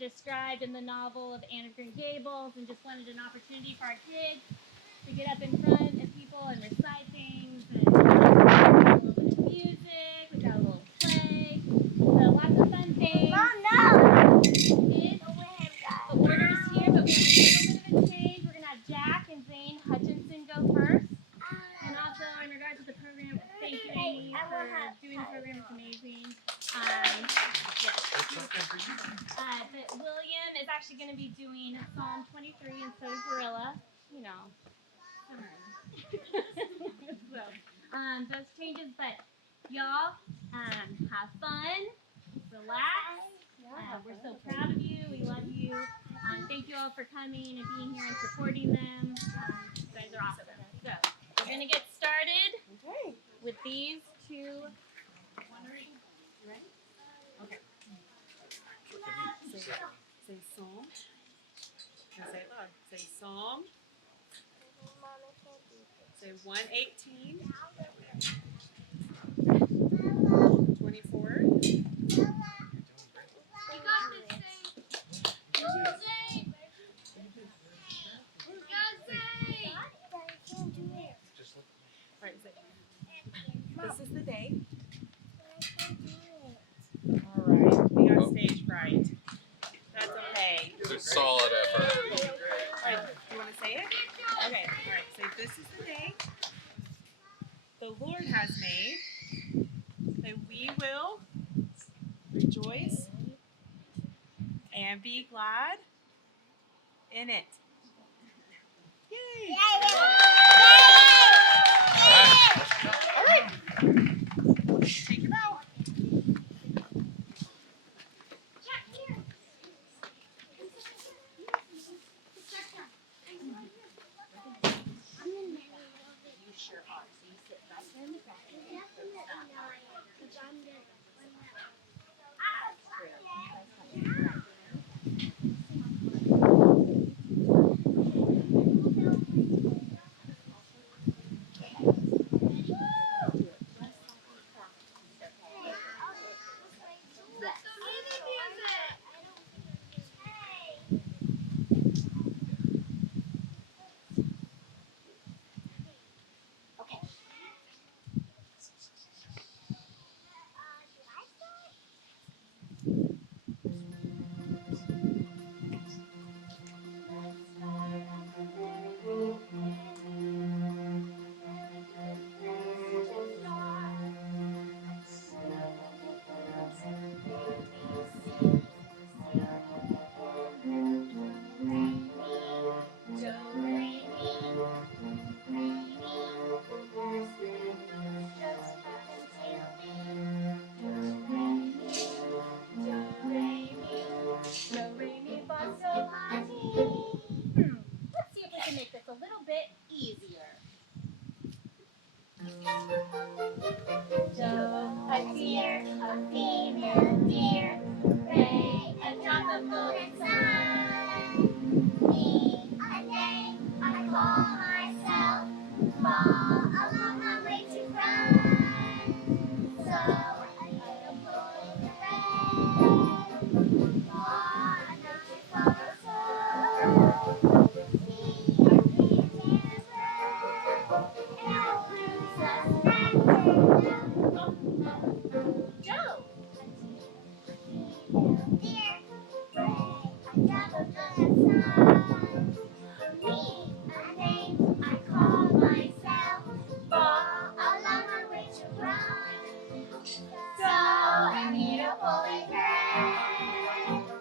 described in the novel of Anne of Green Gables, and just wanted an opportunity for our kids to get up in front of people and recite things, and a little bit of music. We got a little play, so lots of fun things. Mom, no! Kids, the order is here, but we have a little bit of a change. We're going to have Jack and Zain Hutchinson go first. And also, in regards to the program, thank you, Amy, for doing the program. It's amazing. Yes. But William is actually going to be doing Psalm 23, and so is Gorilla. You know. So, those changes, but y'all have fun, relax. We're so proud of you. We love you. Thank you all for coming and being here and supporting them. You guys are awesome. So, we're going to get started with these two. You ready? Okay. Say Psalm. Now say it loud. Say Psalm. Say 118. 24. You got this thing. Go, Zane. Go, Zane. All right, say, this is the day. All right, we got stage fright. That's okay. It's a solid effort. All right, you want to say it? Okay, all right, say this is the day the Lord has made, that we will rejoice and be glad in it. Yay! All right, take your bow. Let's see if we can make this a little bit easier. Do, a deer, a female deer, ray, a drop of golden sun. Me, a name, I call myself, fall along my way to run. So, a little pull in the red, fall, not to follow slow. Me, a green tanner's bird, and I'll lose us back to Joe. Deer, ray, a drop of golden sun. Me, a name, I call myself, fall along my way to run. So, a needle pulling thread,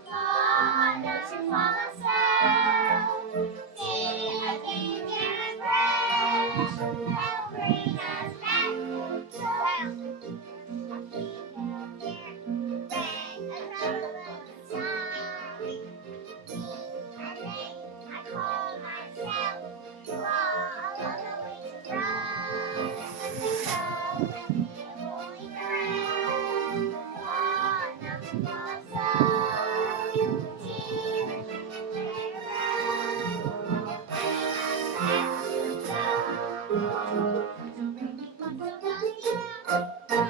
fall, not to follow slow. See, a green tanner's bread, that'll bring us back to Joe. A female deer, ray, a drop of golden sun. Me, a name, I call myself, fall along the way to run. So, a needle pulling thread, fall, not to follow slow. See, a green tanner's bread, that'll bring us back to Joe. Do, re, mi, fa, sol, la, ti, do. Very good.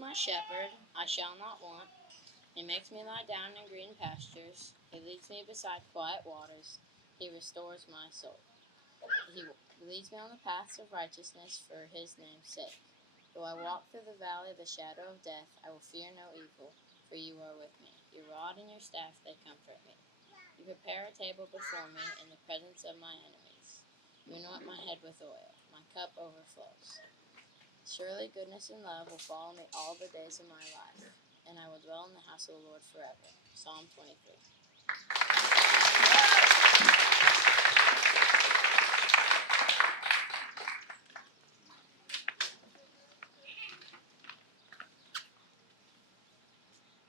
my shepherd, I shall not want. He makes me lie down in green pastures. He leads me beside quiet waters. He restores my soul. He leads me on the paths of righteousness for his name's sake. Though I walk through the valley of the shadow of death, I will fear no evil, for you are with me. Your rod and your staff, they comfort me. You prepare a table before me in the presence of my enemies. You anoint my head with oil. My cup overflows. Surely goodness and love will follow me all the days of my life, and I will dwell in the house of the Lord forever. Psalm 23.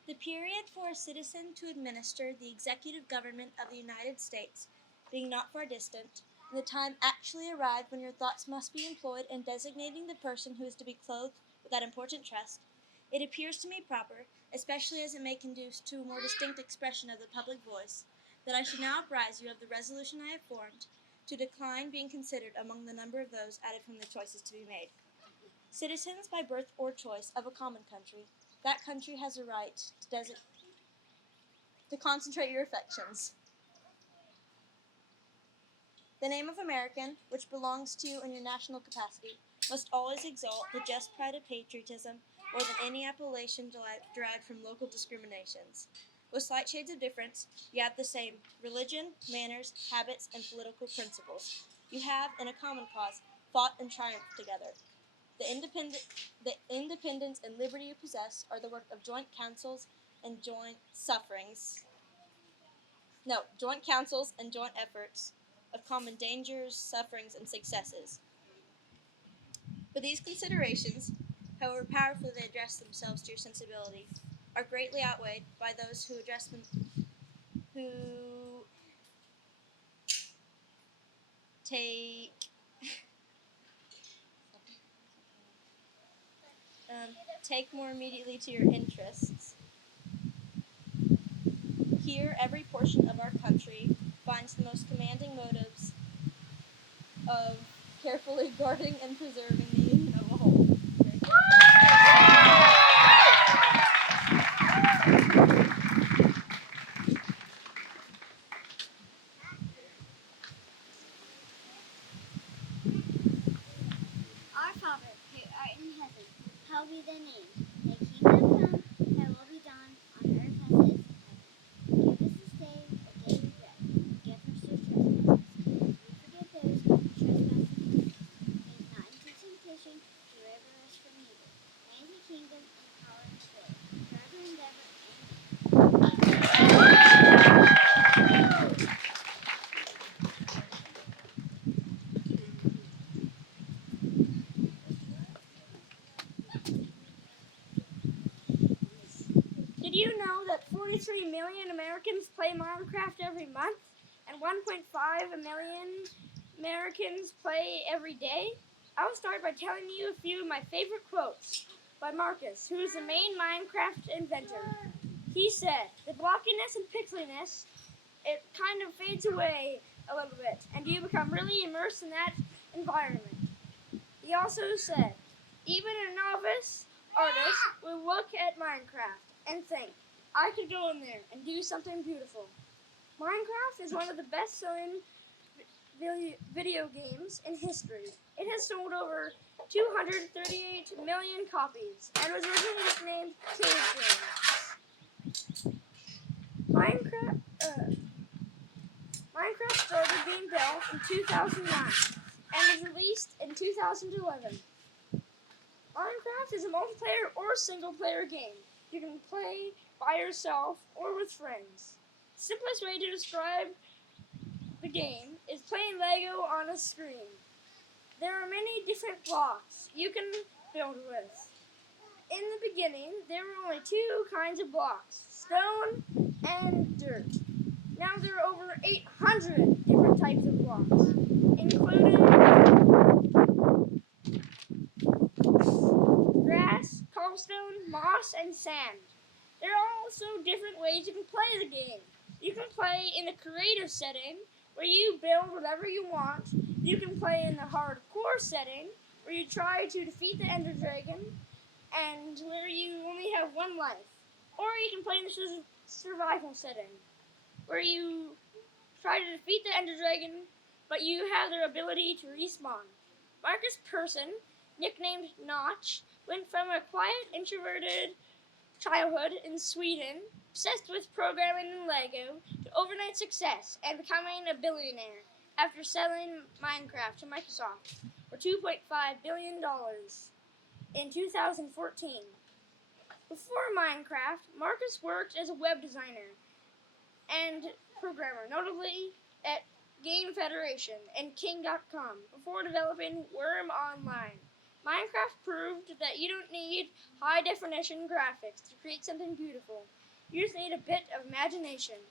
The period for a citizen to administer the executive government of the United States being not far distant, and the time actually arrived when your thoughts must be employed in designating the person who is to be clothed with that important trust, it appears to me proper, especially as it may conduce to a more distinct expression of the public voice, that I should now apprise you of the resolution I have formed, to decline being considered among the number of those added from the choices to be made. Citizens by birth or choice of a common country, that country has a right to concentrate your affections. The name of American, which belongs to you in your national capacity, must always exalt the just pride of patriotism more than any appellation derived from local discriminations. With slight shades of difference, you have the same religion, manners, habits, and political principles. You have, in a common cause, fought and triumphed together. The independence and liberty you possess are the work of joint councils and joint efforts, of common dangers, sufferings, and successes. But these considerations, however powerfully they address themselves to your sensibility, are greatly outweighed by those who take more immediately to your interests. Here, every portion of our country finds the most commanding motives of carefully guarding and preserving the union of a whole. Our Father, who art in heaven, hallowed be thy name. Thy kingdom come, thy will be done, on earth as it is in heaven. Give us this day our daily bread. Forgive us our trespasses. We forgive those who trespass against us. Lead us not into temptation, but deliver us from evil. Thine is the kingdom, and the power, and the glory, forever and ever. Did you know that 43 million Americans play Minecraft every month, and 1.5 million Americans play every day? I'll start by telling you a few of my favorite quotes by Marcus, who is the main Minecraft inventor. He said, "The blockiness and pixeliness, it kind of fades away a little bit, and you become really immersed in that environment." He also said, "Even a novice artist will look at Minecraft and think, I could go in there and do something beautiful." Minecraft is one of the best-selling video games in history. It has sold over 238 million copies and was originally nicknamed Cave Games. Minecraft started being built in 2009 and was released in 2011. Minecraft is a multiplayer or single-player game. You can play by yourself or with friends. The simplest way to describe the game is playing Lego on a screen. There are many different blocks you can build with. In the beginning, there were only two kinds of blocks, stone and dirt. Now there are over 800 different types of blocks, including grass, cobblestone, moss, and sand. There are also different ways you can play the game. You can play in the creative setting, where you build whatever you want. You can play in the hardcore setting, where you try to defeat the Ender Dragon. and where you only have one life. Or you can play in the survival setting, where you try to defeat the Ender Dragon, but you have their ability to respawn. Marcus Persson, nicknamed Notch, went from a quiet, introverted childhood in Sweden, obsessed with programming and Lego, to overnight success and becoming a billionaire after selling Minecraft to Microsoft for $2.5 billion in 2014. Before Minecraft, Marcus worked as a web designer and programmer, notably at Game Federation and King.com, before developing Worm Online. Minecraft proved that you don't need high-definition graphics to create something beautiful. You just need a bit of imagination.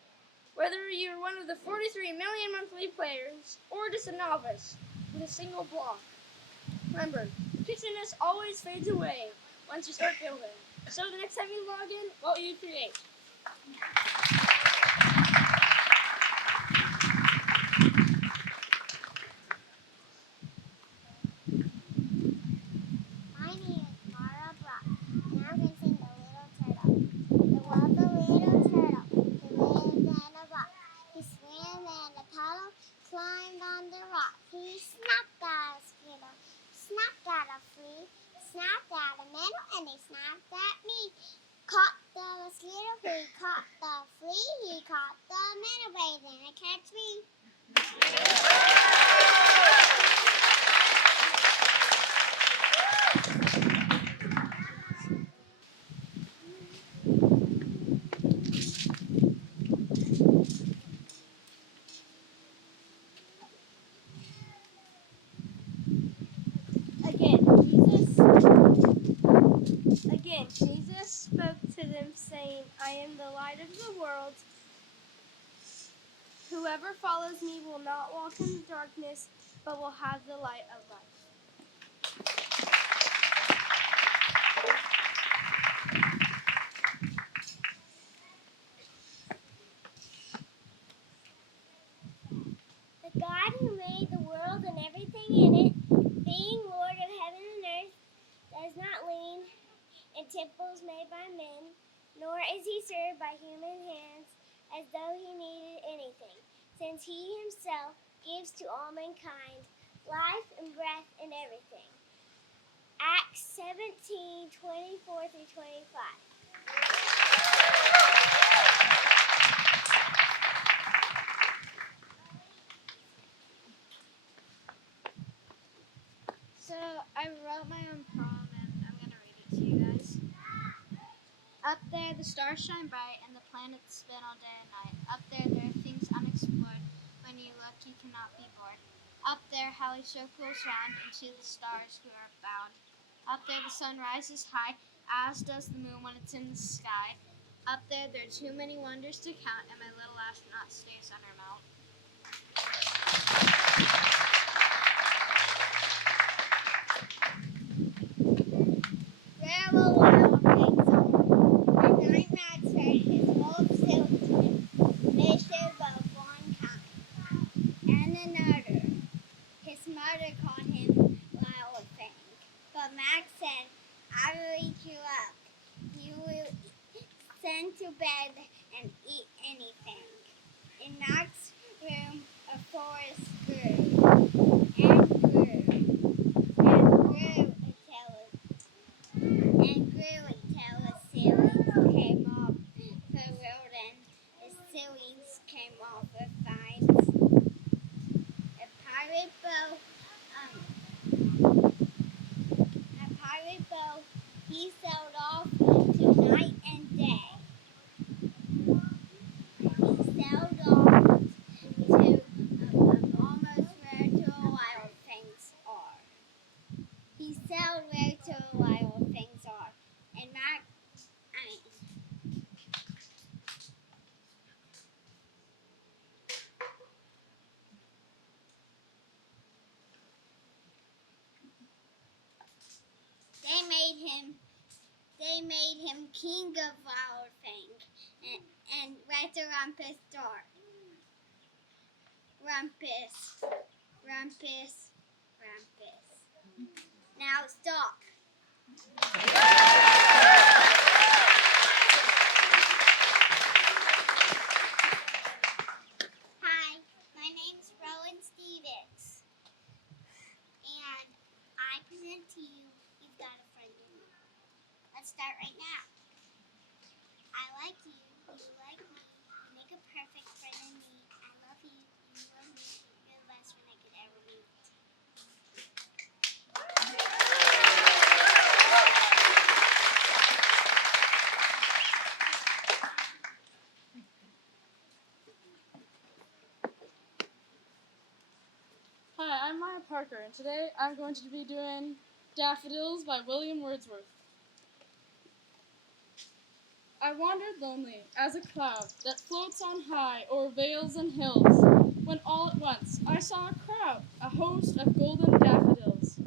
Whether you're one of the 43 million monthly players or just a novice with a single block, remember, kitschiness always fades away once you start building. So the next time you log in, what will you create? My name is Mara Brock, and I'm going to sing The Little Turtle. There was a little turtle who lived in a rock. He swam in a puddle, climbed on the rock. He snapped at a squirrel, snapped at a flea, snapped at a minnow, and he snapped at me. Caught the mosquito, he caught the flea, he caught the minnow, but he didn't catch me. Again, Jesus spoke to them, saying, I am the light of the world. Whoever follows me will not walk in darkness, but will have the light of life. The God who made the world and everything in it, being Lord of heaven and earth, does not lean in temples made by men, nor is he served by human hands as though he needed anything, since he himself gives to all mankind life and breath and everything. Acts 17:24-25. So I wrote my own poem and I'm going to read it to you guys. Up there the stars shine bright and the planets spin all day and night. Up there are things unexplored. When you look you cannot be bored. Up there Halley circles round into the stars who are bound. Up there the sun rises high, as does the moon when it's in the sky. Up there are too many wonders to count, and my little astronaut stays on her mount. There will wild things on. The night man said his whole children mission of one kind. And another. His mother called him Wild Thing. But Max said, I will eat you up. You will send to bed and eat anything. In Max's room, a forest grew and grew and grew until a ceiling came off the road and the ceilings came off the vines. A pirate boat, he sailed off to night and day. He sailed off to almost where the wild things are. He sailed where the wild things are. And they made him king of wild things and let the rumpus start. Rumpus. Now stop. Hi, my name's Rowan Stevens, and I present to you You've Got a Friend in Me. Let's start right now. I like you, you like me, you make a perfect friend in me. I love you, you love me, you're the best friend I could ever meet. Hi, I'm Maya Parker, and today I'm going to be doing Daffodils by William Wordsworth. I wandered lonely as a cloud that floats on high o'er vales and hills, when all at once I saw a crowd, a host of golden daffodils,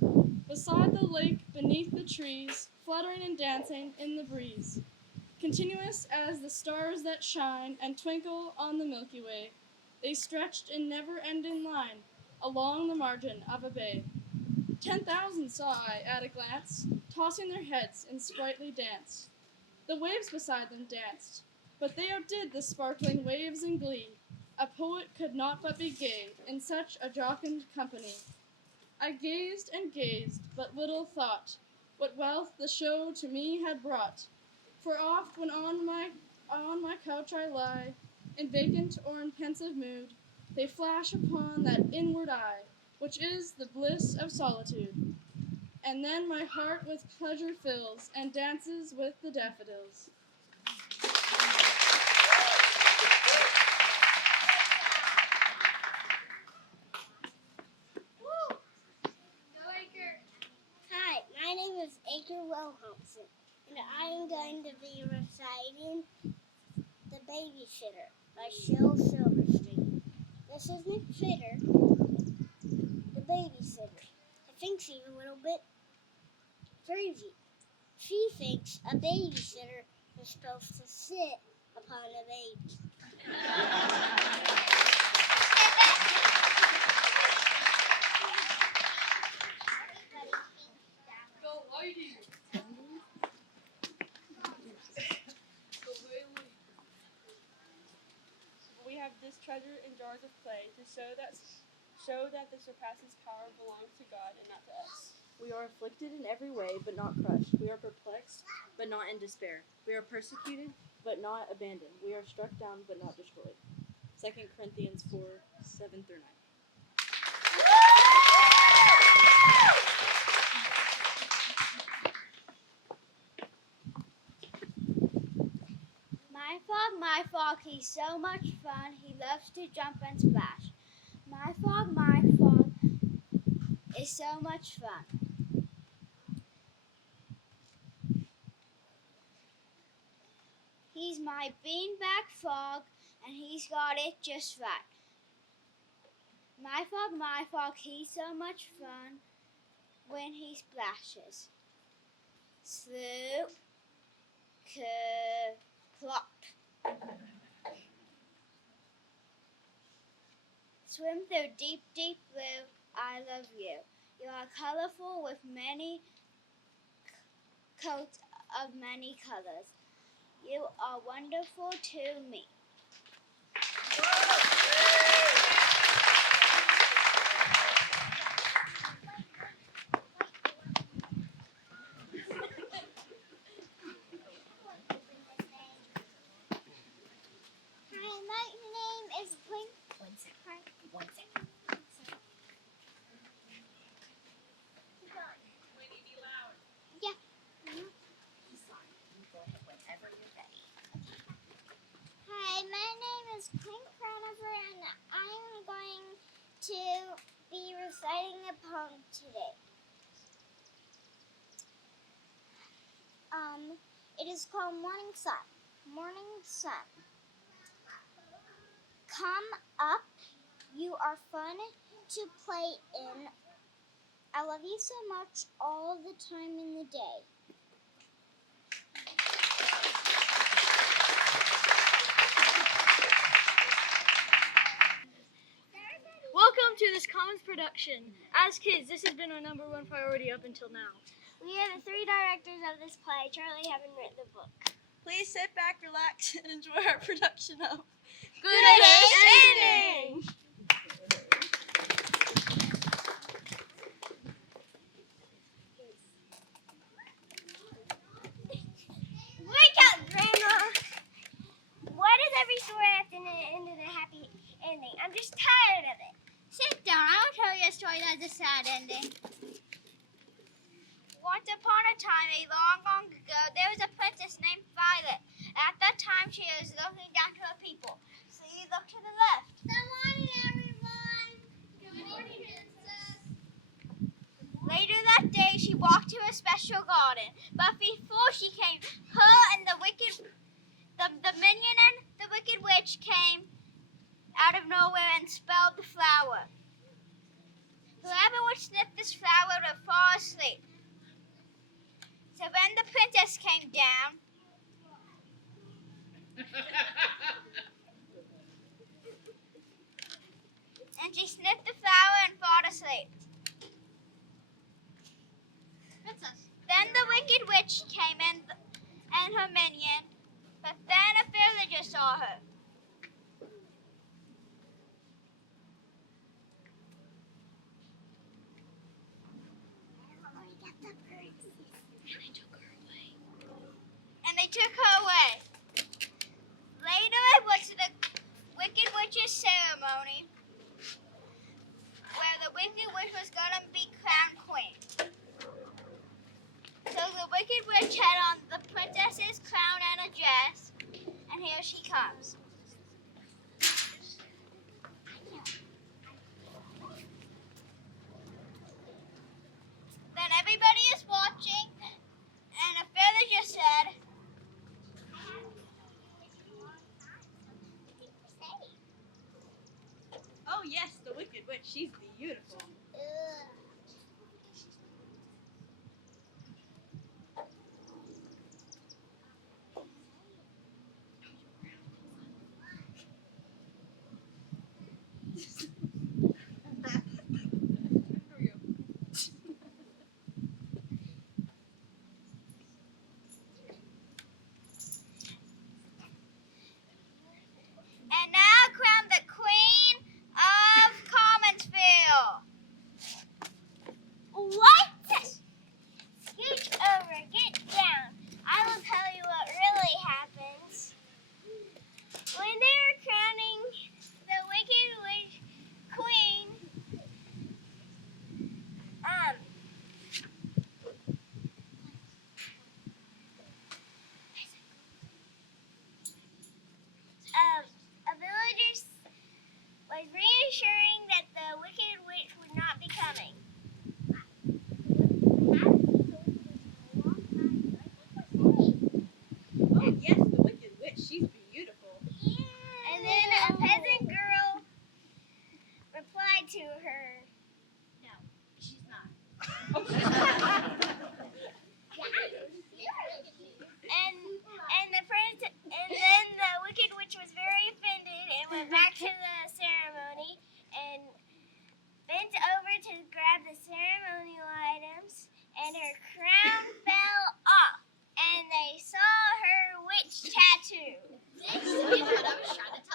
beside the lake, beneath the trees, fluttering and dancing in the breeze, continuous as the stars that shine and twinkle on the Milky Way. They stretched in never-ending line along the margin of a bay. 10,000 saw I at a glance, tossing their heads in sprightly dance. The waves beside them danced, but they outdid the sparkling waves in glee. A poet could not but be gay in such a jocund company. I gazed and gazed, but little thought what wealth the show to me had brought. For oft when on my couch I lie, in vacant or in pensive mood, they flash upon that inward eye, which is the bliss of solitude. And then my heart with pleasure fills, and dances with the daffodils. Hi, my name is Acre Wilhelmsen, and I'm going to be reciting The Babysitter by Shel Silverstein. This isn't fitter, the babysitter. I think she's a little bit crazy. She thinks a babysitter is supposed to sit upon a baby. We have this treasure in jars of clay to show that the surpasses power belongs to God and not to us. We are afflicted in every way, but not crushed. We are perplexed, but not in despair. We are persecuted, but not abandoned. We are struck down, but not destroyed. 2 Corinthians 4:7-9. My frog, he's so much fun. He loves to jump and splash. My frog is so much fun. He's my beanbag frog, and he's got it just right. My frog, he's so much fun when he splashes. Sloop, plop. Swim through deep, deep blue, I love you. You are colorful with many coats of many colors. You are wonderful to me. Hi, my name is Quinn. One second. Yeah. Whenever you're ready. Hi, my name is Quinn Croniver, and I'm going to be reciting a poem today. It is called Morning Sun. Morning Sun. Come up, you are fun to play in. I love you so much all the time in the day. Welcome to this Commons production. As kids, this has been our #1 priority up until now. We are the three directors of this play. Charlie haven't written the book. Please sit back, relax, and enjoy our production of Goodish ending! Wake up, Grandma! Why does every story have to end in a happy ending? I'm just tired of it. Sit down. I will tell you a story that has a sad ending. Once upon a time, a long, long ago, there was a princess named Violet. At that time, she was looking down to her people. So you look to the left. Good morning, everyone. Good morning, Princess. Later that day, she walked to a special garden. But before she came, her and the minion and the wicked witch came out of nowhere and spelled the flower. Whoever would sniff this flower would fall asleep. So when the princess came down, and she sniffed the flower and fell asleep. Princess. Then the wicked witch came in and her minion, but then a villager saw her. And they took her away. Later it was the wicked witch's ceremony, where the wicked witch was going to be crowned queen. So the wicked witch had on the princess's crown and a dress, and here she comes. Then everybody is watching, and a villager said, Oh yes, the Wicked Witch. She's beautiful. and now crown the Queen of Commonsville. What? Scoot over, get down. I will tell you what really happens. When they were crowning the wicked witch queen, a villager was reassuring that the wicked witch would not be coming. Oh yes, the Wicked Witch. She's beautiful. And then a peasant girl replied to her. No, she's not. And then the wicked witch was very offended and went back to the ceremony and bent over to grab the ceremonial items, and her crown fell off, and they saw her witch tattoo. Did you put up a shot at